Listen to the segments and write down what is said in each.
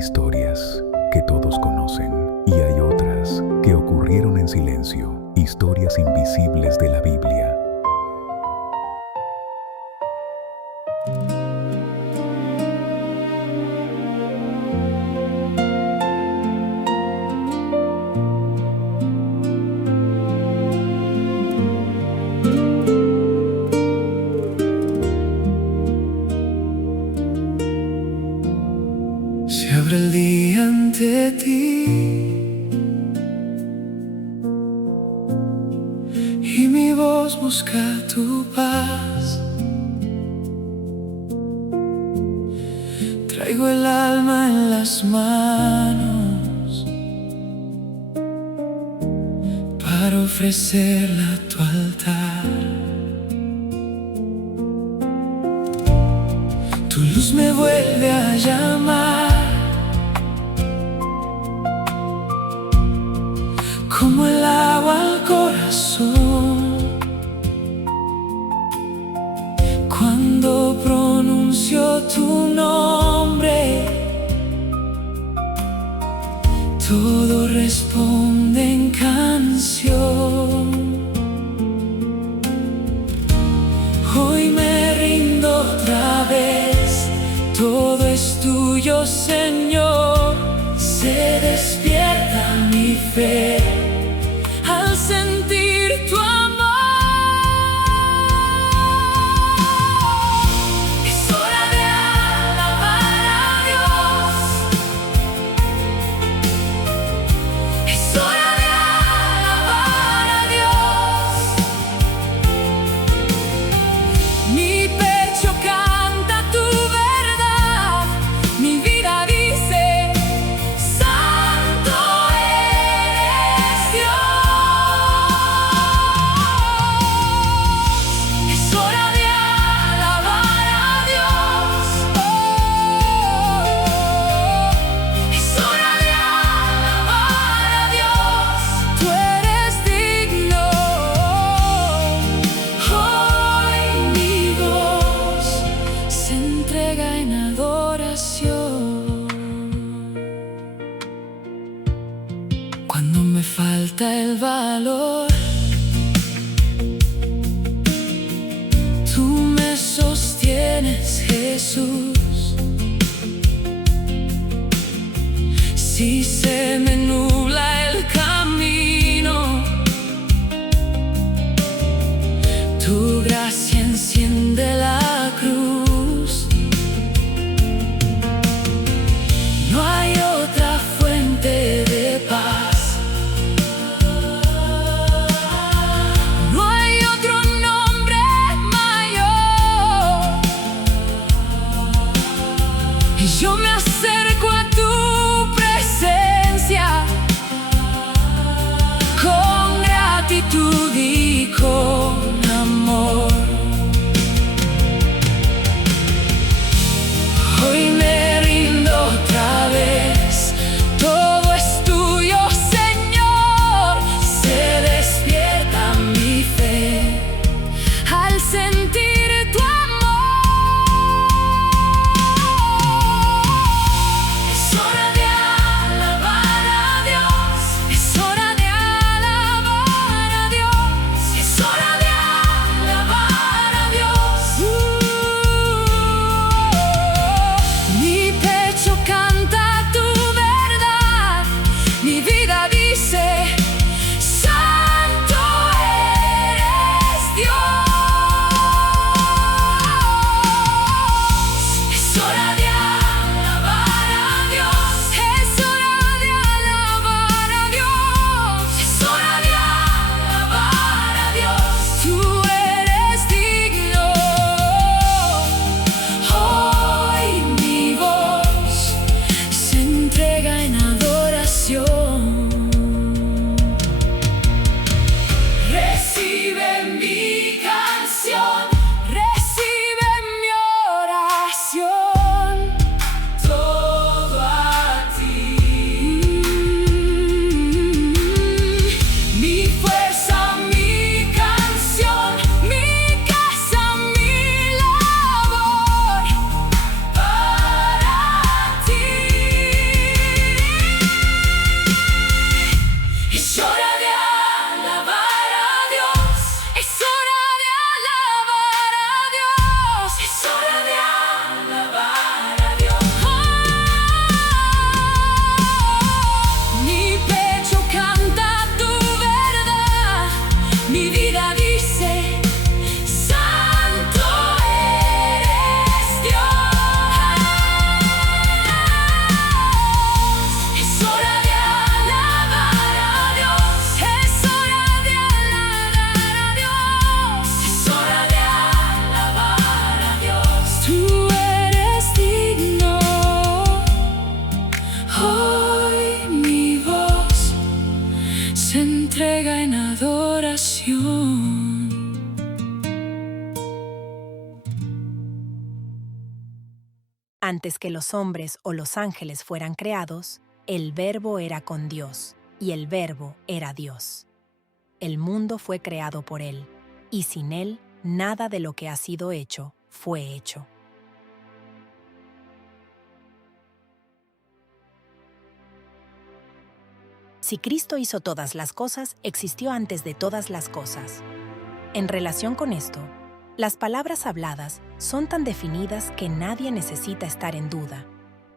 historias que todos conocen y hay otras que ocurrieron en silencio, historias invisibles de la Biblia. Se abre el día ante ti y mi voz busca tu paz. Traigo el alma en las manos para ofrecerla a tu altar. Tu luz me vuelve a llamar, como el agua al corazón. Cuando pronuncio tu nombre, todo responde en canción. Hoy me rindo otra vez, todo es tuyo, Señor. Se despierta mi fe al sentir tu amor. Es hora de alabar a Dios. Es hora de alabar a Dios. Mi pecho canta tu verdad, mi vida dice: Santo eres Dios. Es hora de alabar a Dios. Es hora de alabar a Dios. Tú eres digno. Hoy mi voz se entrega en adoración. Cuando me falta el valor, tú me sostienes, Jesús. Si se me nubla el camino, tu gracia enciende la cruz. No hay otra fuente de paz. No hay otro nombre mayor. Y yo me acerco a tu presencia con gratitud y con amor. Hoy me rindo otra vez, todo es tuyo, Señor. Se despierta mi fe al sentir tu amor. Antes que los hombres o los ángeles fueran creados, el Verbo era con Dios, y el Verbo era Dios. El mundo fue creado por Él, y sin Él, nada de lo que ha sido hecho fue hecho. Si Cristo hizo todas las cosas, existió antes de todas las cosas. En relación con esto, las palabras habladas son tan definidas que nadie necesita estar en duda.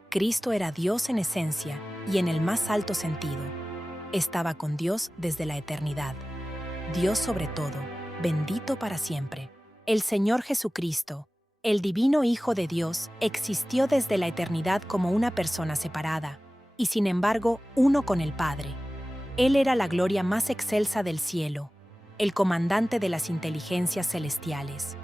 Cristo era Dios en esencia y en el más alto sentido. Estaba con Dios desde la eternidad. Dios sobre todo, bendito para siempre. El Señor Jesucristo, el divino Hijo de Dios, existió desde la eternidad como una persona separada, y sin embargo, uno con el Padre. Él era la gloria más excelsa del cielo, el comandante de las inteligencias celestiales.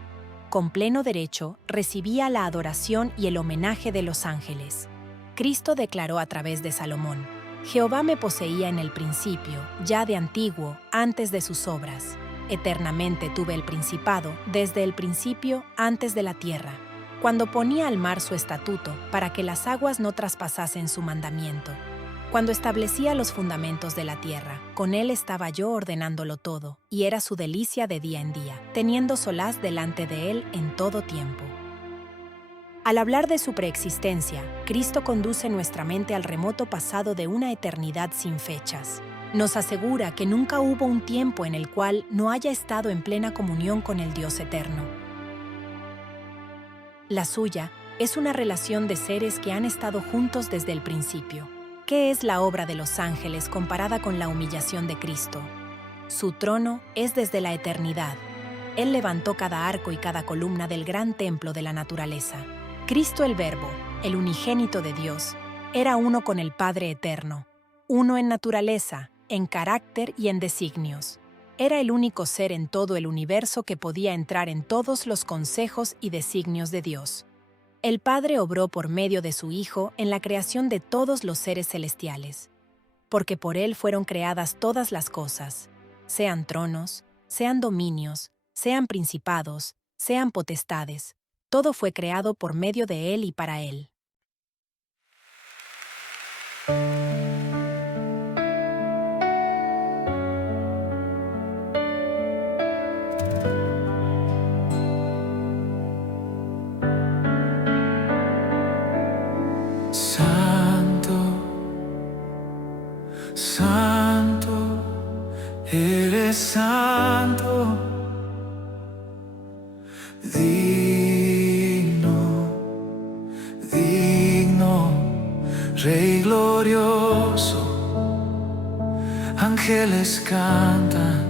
Con pleno derecho, recibía la adoración y el homenaje de los ángeles. Cristo declaró a través de Salomón: Jehová me poseía en el principio, ya de antiguo, antes de sus obras. Eternamente tuve el principado, desde el principio, antes de la tierra, cuando ponía al mar su estatuto, para que las aguas no traspasasen su mandamiento. Cuando establecía los fundamentos de la tierra, con él estaba yo ordenándolo todo, y era su delicia de día en día, teniendo solaz delante de él en todo tiempo. Al hablar de su preexistencia, Cristo conduce nuestra mente al remoto pasado de una eternidad sin fechas. Nos asegura que nunca hubo un tiempo en el cual no haya estado en plena comunión con el Dios eterno. La suya es una relación de seres que han estado juntos desde el principio. ¿Qué es la obra de los ángeles comparada con la humillación de Cristo? Su trono es desde la eternidad. Él levantó cada arco y cada columna del gran templo de la naturaleza. Cristo el Verbo, el unigénito de Dios, era uno con el Padre eterno, uno en naturaleza, en carácter y en designios. Era el único ser en todo el universo que podía entrar en todos los consejos y designios de Dios. El Padre obró por medio de su Hijo en la creación de todos los seres celestiales, porque por Él fueron creadas todas las cosas, sean tronos, sean dominios, sean principados, sean potestades. Todo fue creado por medio de Él y para Él. Santo, eres santo, digno, Rey glorioso. Ángeles cantan,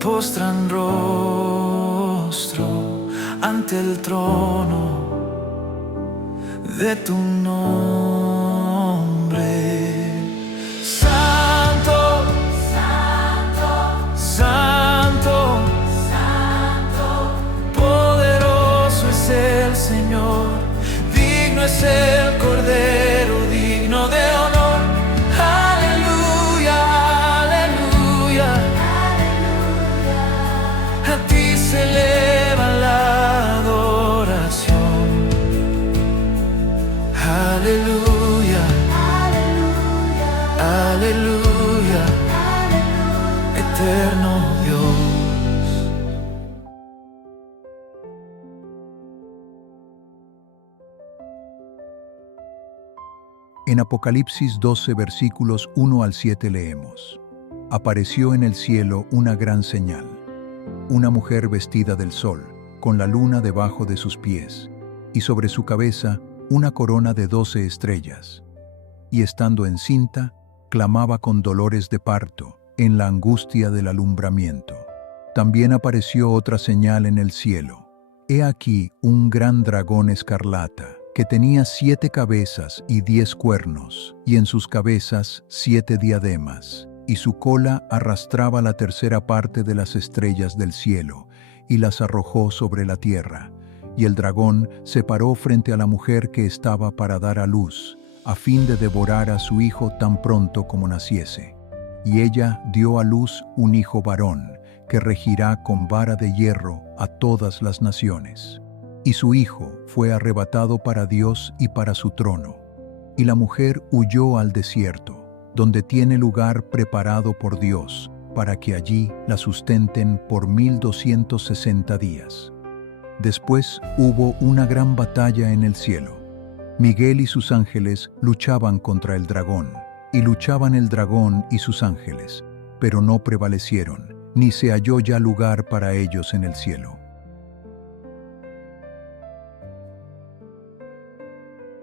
postran rostro ante el trono de tu nombre. Señor, digno es el Cordero, digno de honor. Aleluya, aleluya, aleluya. A ti se eleva la adoración. Aleluya, aleluya, aleluya, aleluya. Eterno Dios. En Apocalipsis 12, versículos 1 al 7 leemos: Apareció en el cielo una gran señal, una mujer vestida del sol, con la luna debajo de sus pies, y sobre su cabeza una corona de 12 estrellas. Y estando encinta, clamaba con dolores de parto, en la angustia del alumbramiento. También apareció otra señal en el cielo. He aquí un gran dragón escarlata, que tenía 7 cabezas y 10 cuernos, y en sus cabezas 7 diademas, y su cola arrastraba la tercera parte de las estrellas del cielo, y las arrojó sobre la tierra. Y el dragón se paró frente a la mujer que estaba para dar a luz, a fin de devorar a su hijo tan pronto como naciese. Y ella dio a luz un hijo varón, que regirá con vara de hierro a todas las naciones. y su hijo fue arrebatado para Dios y para su trono. Y la mujer huyó al desierto, donde tiene lugar preparado por Dios, para que allí la sustenten por 1260 días. Después hubo una gran batalla en el cielo. Miguel y sus ángeles luchaban contra el dragón, y luchaban el dragón y sus ángeles, pero no prevalecieron, ni se halló ya lugar para ellos en el cielo.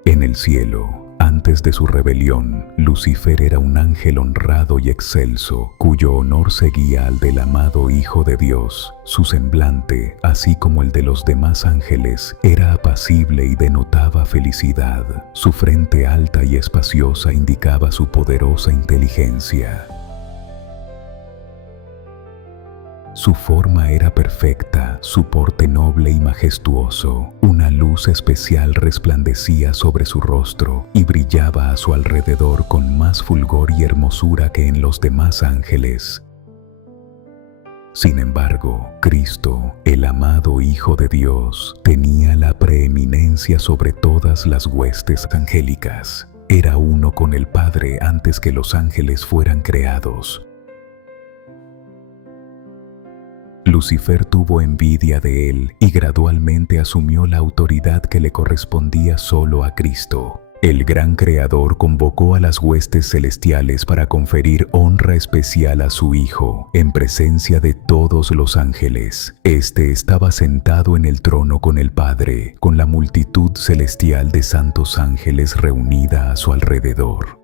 En el cielo, antes de su rebelión, Lucifer era un ángel honrado y excelso, cuyo honor seguía al del amado Hijo de Dios. Su semblante, así como el de los demás ángeles, era apacible y denotaba felicidad. Su frente alta y espaciosa indicaba su poderosa inteligencia. Su forma era perfecta, su porte noble y majestuoso. Una luz especial resplandecía sobre su rostro y brillaba a su alrededor con más fulgor y hermosura que en los demás ángeles. Sin embargo, Cristo, el amado Hijo de Dios, tenía la preeminencia sobre todas las huestes angélicas. Era uno con el Padre antes que los ángeles fueran creados. Lucifer tuvo envidia de él y gradualmente asumió la autoridad que le correspondía solo a Cristo. El gran Creador convocó a las huestes celestiales para conferir honra especial a su Hijo, en presencia de todos los ángeles. Este estaba sentado en el trono con el Padre, con la multitud celestial de santos ángeles reunida a su alrededor.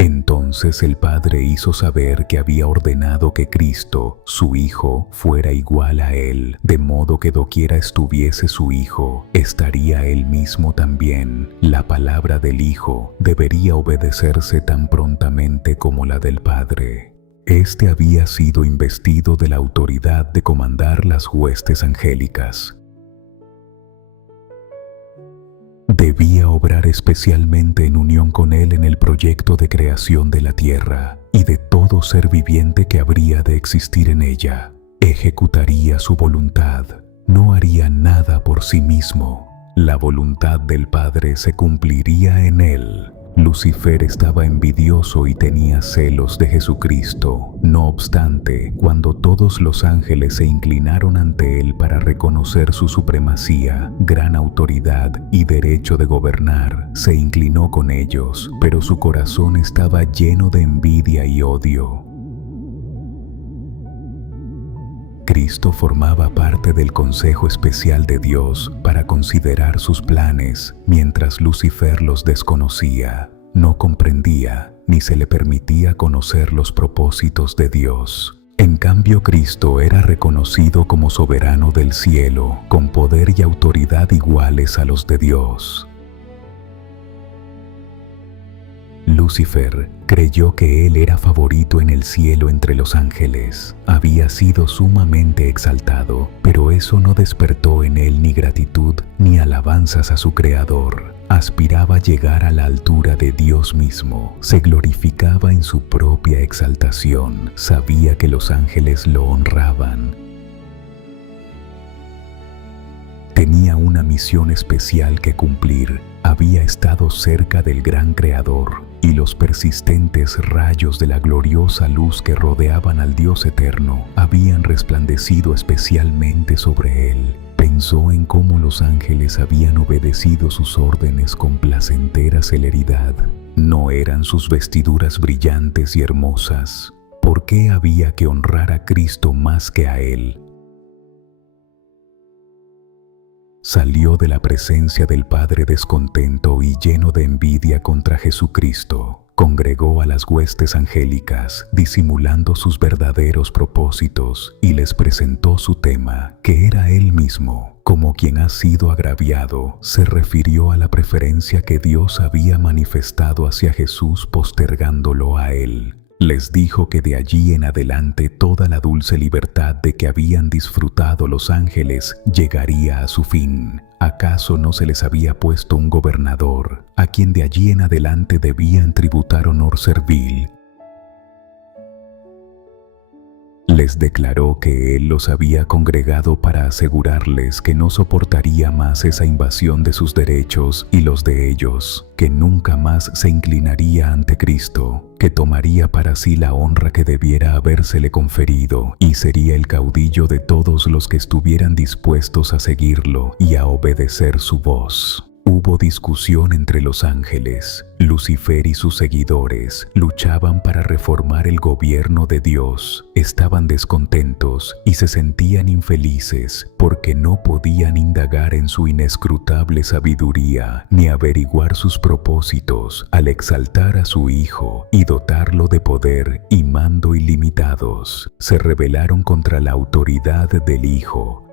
Entonces el Padre hizo saber que había ordenado que Cristo, su Hijo, fuera igual a Él, de modo que doquiera estuviese su Hijo, estaría Él mismo también. La palabra del Hijo debería obedecerse tan prontamente como la del Padre. Este había sido investido de la autoridad de comandar las huestes angélicas. Debía obrar especialmente en unión con él en el proyecto de creación de la tierra y de todo ser viviente que habría de existir en ella. Ejecutaría su voluntad, no haría nada por sí mismo. La voluntad del Padre se cumpliría en él. Lucifer estaba envidioso y tenía celos de Jesucristo. No obstante, cuando todos los ángeles se inclinaron ante él para reconocer su supremacía, gran autoridad y derecho de gobernar, se inclinó con ellos, pero su corazón estaba lleno de envidia y odio. Cristo formaba parte del consejo especial de Dios para considerar sus planes, mientras Lucifer los desconocía, no comprendía, ni se le permitía conocer los propósitos de Dios. En cambio, Cristo era reconocido como soberano del cielo, con poder y autoridad iguales a los de Dios. Lucifer creyó que él era favorito en el cielo entre los ángeles. Había sido sumamente exaltado, pero eso no despertó en él ni gratitud ni alabanzas a su Creador. Aspiraba a llegar a la altura de Dios mismo. Se glorificaba en su propia exaltación. Sabía que los ángeles lo honraban. Tenía una misión especial que cumplir. Había estado cerca del gran Creador, y los persistentes rayos de la gloriosa luz que rodeaban al Dios eterno habían resplandecido especialmente sobre él. Pensó en cómo los ángeles habían obedecido sus órdenes con placentera celeridad. ¿No eran sus vestiduras brillantes y hermosas? ¿Por qué había que honrar a Cristo más que a él? Salió de la presencia del Padre descontento y lleno de envidia contra Jesucristo. Congregó a las huestes angélicas, disimulando sus verdaderos propósitos, y les presentó su tema, que era él mismo. Como quien ha sido agraviado, se refirió a la preferencia que Dios había manifestado hacia Jesús postergándolo a él. Les dijo que de allí en adelante toda la dulce libertad de que habían disfrutado los ángeles llegaría a su fin. ¿Acaso no se les había puesto un gobernador, a quien de allí en adelante debían tributar honor servil? Les declaró que él los había congregado para asegurarles que no soportaría más esa invasión de sus derechos y los de ellos, que nunca más se inclinaría ante Cristo, que tomaría para sí la honra que debiera habérsele conferido y sería el caudillo de todos los que estuvieran dispuestos a seguirlo y a obedecer su voz. Hubo discusión entre los ángeles. Lucifer y sus seguidores luchaban para reformar el gobierno de Dios. Estaban descontentos y se sentían infelices porque no podían indagar en su inescrutable sabiduría ni averiguar sus propósitos al exaltar a su Hijo y dotarlo de poder y mando ilimitados. Se rebelaron contra la autoridad del Hijo.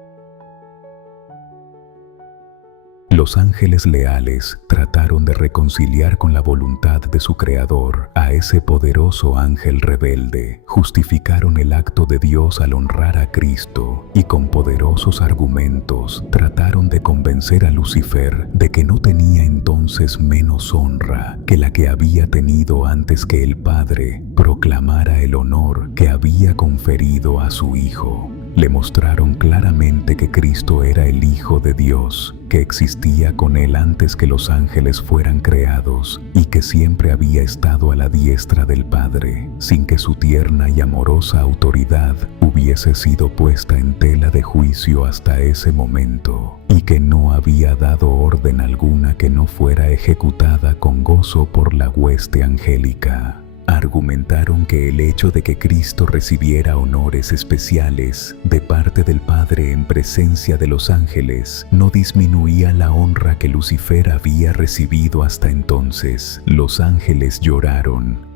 Los ángeles leales trataron de reconciliar con la voluntad de su Creador a ese poderoso ángel rebelde. Justificaron el acto de Dios al honrar a Cristo y con poderosos argumentos trataron de convencer a Lucifer de que no tenía entonces menos honra que la que había tenido antes que el Padre proclamara el honor que había conferido a su Hijo. Le mostraron claramente que Cristo era el Hijo de Dios, que existía con él antes que los ángeles fueran creados y que siempre había estado a la diestra del Padre, sin que su tierna y amorosa autoridad hubiese sido puesta en tela de juicio hasta ese momento, y que no había dado orden alguna que no fuera ejecutada con gozo por la hueste angélica. Argumentaron que el hecho de que Cristo recibiera honores especiales de parte del Padre en presencia de los ángeles no disminuía la honra que Lucifer había recibido hasta entonces. Los ángeles lloraron.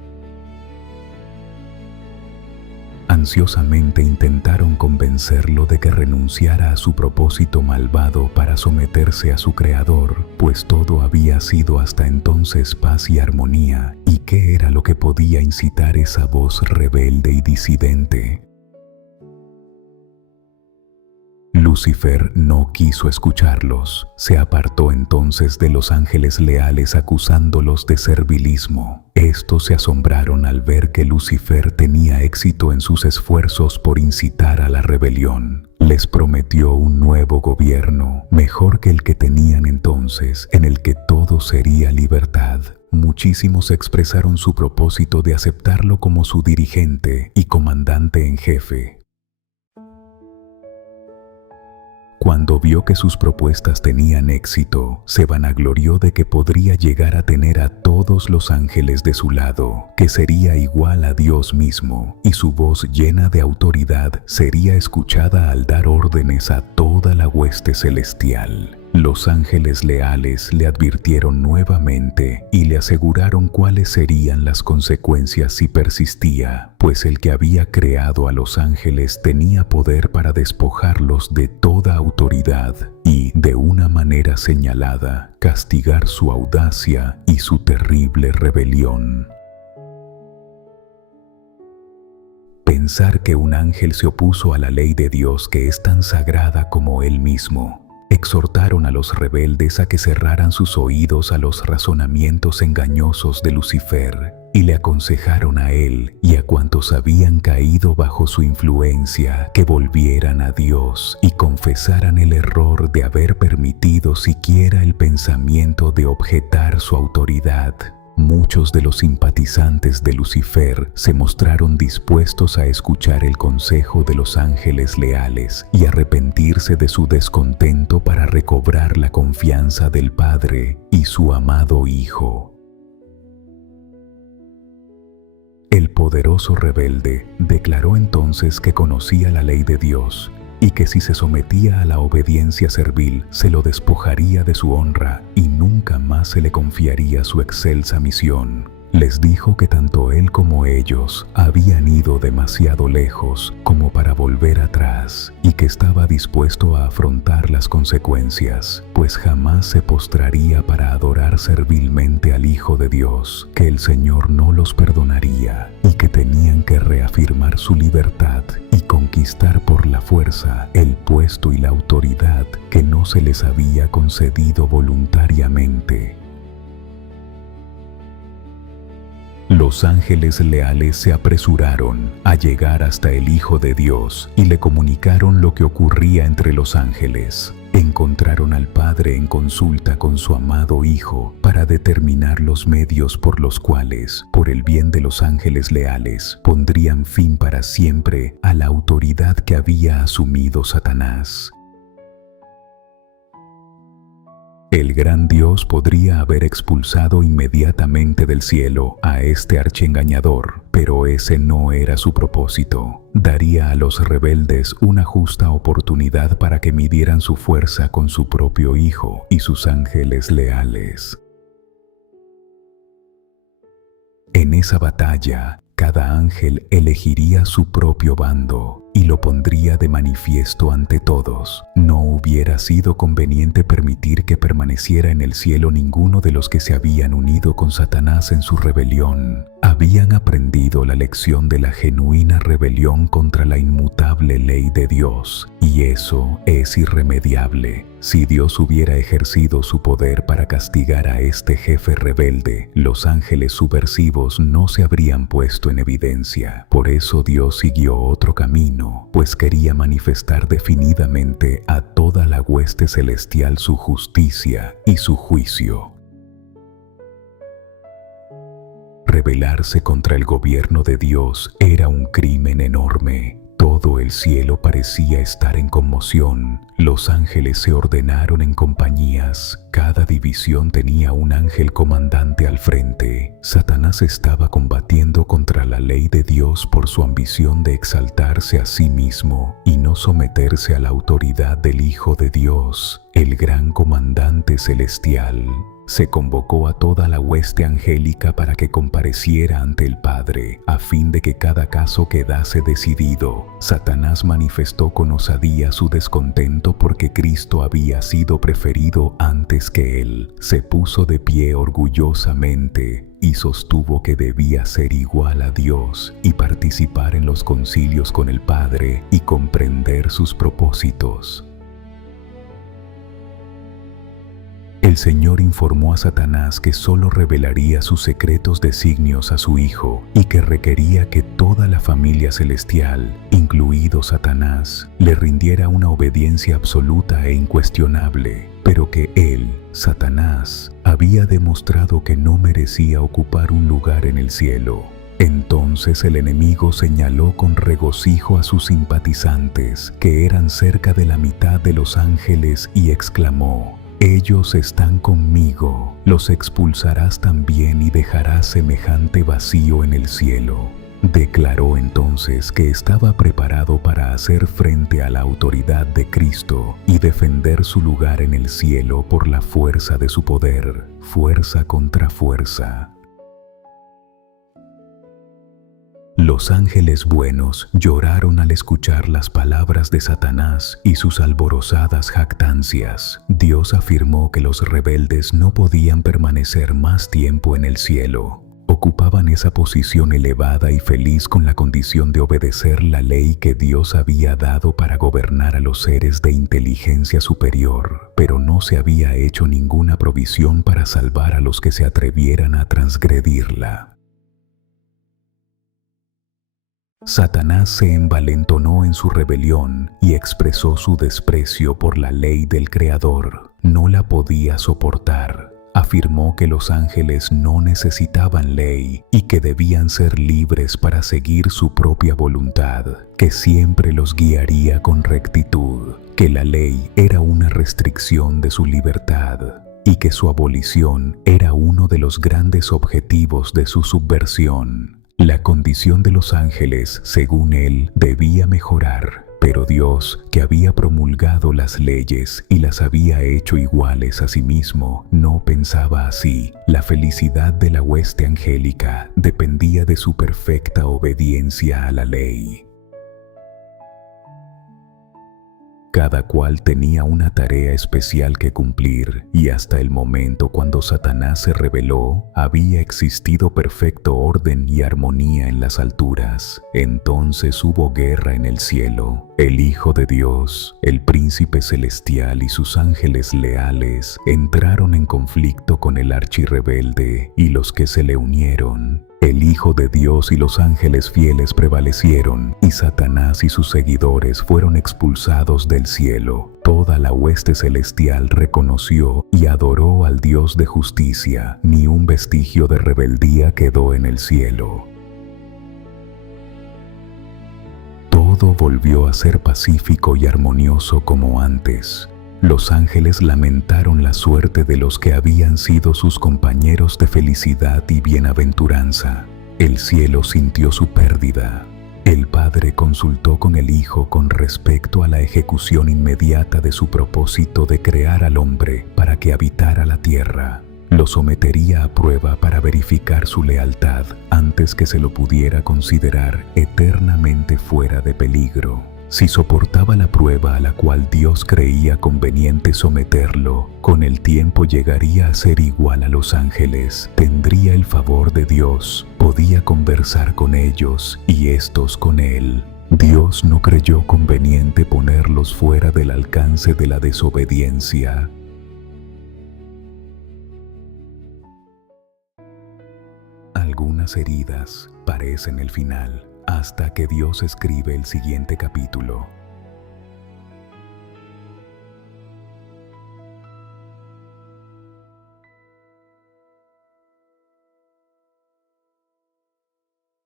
Ansiosamente intentaron convencerlo de que renunciara a su propósito malvado para someterse a su Creador, pues todo había sido hasta entonces paz y armonía, y qué era lo que podía incitar esa voz rebelde y disidente. Lucifer no quiso escucharlos. Se apartó entonces de los ángeles leales acusándolos de servilismo. Estos se asombraron al ver que Lucifer tenía éxito en sus esfuerzos por incitar a la rebelión. Les prometió un nuevo gobierno, mejor que el que tenían entonces, en el que todo sería libertad. Muchísimos expresaron su propósito de aceptarlo como su dirigente y comandante en jefe. Cuando vio que sus propuestas tenían éxito, se vanaglorió de que podría llegar a tener a todos los ángeles de su lado, que sería igual a Dios mismo, y su voz llena de autoridad sería escuchada al dar órdenes a toda la hueste celestial. Los ángeles leales le advirtieron nuevamente y le aseguraron cuáles serían las consecuencias si persistía, pues el que había creado a los ángeles tenía poder para despojarlos de toda autoridad y, de una manera señalada, castigar su audacia y su terrible rebelión. Pensar que un ángel se opuso a la ley de Dios, que es tan sagrada como él mismo. Exhortaron a los rebeldes a que cerraran sus oídos a los razonamientos engañosos de Lucifer y le aconsejaron a él y a cuantos habían caído bajo su influencia que volvieran a Dios y confesaran el error de haber permitido siquiera el pensamiento de objetar su autoridad. Muchos de los simpatizantes de Lucifer se mostraron dispuestos a escuchar el consejo de los ángeles leales y arrepentirse de su descontento para recobrar la confianza del Padre y su amado Hijo. El poderoso rebelde declaró entonces que conocía la ley de Dios y que si se sometía a la obediencia servil se lo despojaría de su honra y nunca más se le confiaría su excelsa misión. Les dijo que tanto él como ellos habían ido demasiado lejos como para volver atrás y que estaba dispuesto a afrontar las consecuencias, pues jamás se postraría para adorar servilmente al Hijo de Dios, que el Señor no los perdonaría y que tenían que reafirmar su libertad y conquistar por la fuerza el puesto y la autoridad que no se les había concedido voluntariamente. Los Los ángeles leales se apresuraron a llegar hasta el Hijo de Dios y le comunicaron lo que ocurría entre los ángeles. Encontraron al Padre en consulta con su amado Hijo para determinar los medios por los cuales, por el bien de los ángeles leales, pondrían fin para siempre a la autoridad que había asumido Satanás. El gran Dios podría haber expulsado inmediatamente del cielo a este archiengañador, pero ese no era su propósito. Daría a los rebeldes una justa oportunidad para que midieran su fuerza con su propio Hijo y sus ángeles leales. En esa batalla, cada ángel elegiría su propio bando y lo pondría de manifiesto ante todos. No hubiera sido conveniente permitir que permaneciera en el cielo ninguno de los que se habían unido con Satanás en su rebelión. Habían aprendido la lección de la genuina rebelión contra la inmutable ley de Dios, y eso es irremediable. Si Dios hubiera ejercido su poder para castigar a este jefe rebelde, los ángeles subversivos no se habrían puesto en evidencia. Por eso Dios siguió otro camino, pues quería manifestar definidamente a toda la hueste celestial su justicia y su juicio. Rebelarse contra el gobierno de Dios era un crimen enorme. Todo el cielo parecía estar en conmoción. Los ángeles se ordenaron en compañías. Cada división tenía un ángel comandante al frente. Satanás estaba combatiendo contra la ley de Dios por su ambición de exaltarse a sí mismo y no someterse a la autoridad del Hijo de Dios, el gran comandante celestial. Se convocó a toda la hueste angélica para que compareciera ante el Padre, a fin de que cada caso quedase decidido. Satanás manifestó con osadía su descontento porque Cristo había sido preferido antes que él. Se puso de pie orgullosamente y sostuvo que debía ser igual a Dios y participar en los concilios con el Padre y comprender sus propósitos. El Señor informó a Satanás que solo revelaría sus secretos designios a su Hijo y que requería que toda la familia celestial, incluido Satanás, le rindiera una obediencia absoluta e incuestionable, pero que él, Satanás, había demostrado que no merecía ocupar un lugar en el cielo. Entonces el enemigo señaló con regocijo a sus simpatizantes, que eran cerca de la mitad de los ángeles, y exclamó: «Ellos están conmigo, los expulsarás también y dejarás semejante vacío en el cielo». Declaró entonces que estaba preparado para hacer frente a la autoridad de Cristo y defender su lugar en el cielo por la fuerza de su poder, fuerza contra fuerza. Los ángeles buenos lloraron al escuchar las palabras de Satanás y sus alborozadas jactancias. Dios afirmó que los rebeldes no podían permanecer más tiempo en el cielo. Ocupaban esa posición elevada y feliz con la condición de obedecer la ley que Dios había dado para gobernar a los seres de inteligencia superior, pero no se había hecho ninguna provisión para salvar a los que se atrevieran a transgredirla. Satanás se envalentonó en su rebelión y expresó su desprecio por la ley del Creador. No la podía soportar. Afirmó que los ángeles no necesitaban ley y que debían ser libres para seguir su propia voluntad, que siempre los guiaría con rectitud, que la ley era una restricción de su libertad y que su abolición era uno de los grandes objetivos de su subversión. La condición de los ángeles, según él, debía mejorar, pero Dios, que había promulgado las leyes y las había hecho iguales a sí mismo, no pensaba así. La felicidad de la hueste angélica dependía de su perfecta obediencia a la ley. Cada cual tenía una tarea especial que cumplir, y hasta el momento cuando Satanás se rebeló, había existido perfecto orden y armonía en las alturas. Entonces hubo guerra en el cielo. El Hijo de Dios, el Príncipe Celestial y sus ángeles leales entraron en conflicto con el archirrebelde y los que se le unieron. El Hijo de Dios y los ángeles fieles prevalecieron, y Satanás y sus seguidores fueron expulsados del cielo. Toda la hueste celestial reconoció y adoró al Dios de justicia. Ni un vestigio de rebeldía quedó en el cielo. Todo volvió a ser pacífico y armonioso como antes. Los ángeles lamentaron la suerte de los que habían sido sus compañeros de felicidad y bienaventuranza. El cielo sintió su pérdida. El Padre consultó con el Hijo con respecto a la ejecución inmediata de su propósito de crear al hombre para que habitara la tierra. Lo sometería a prueba para verificar su lealtad antes que se lo pudiera considerar eternamente fuera de peligro. Si soportaba la prueba a la cual Dios creía conveniente someterlo, con el tiempo llegaría a ser igual a los ángeles, tendría el favor de Dios, podía conversar con ellos y estos con él. Dios no creyó conveniente ponerlos fuera del alcance de la desobediencia. Algunas heridas parecen el final, hasta que Dios escribe el siguiente capítulo.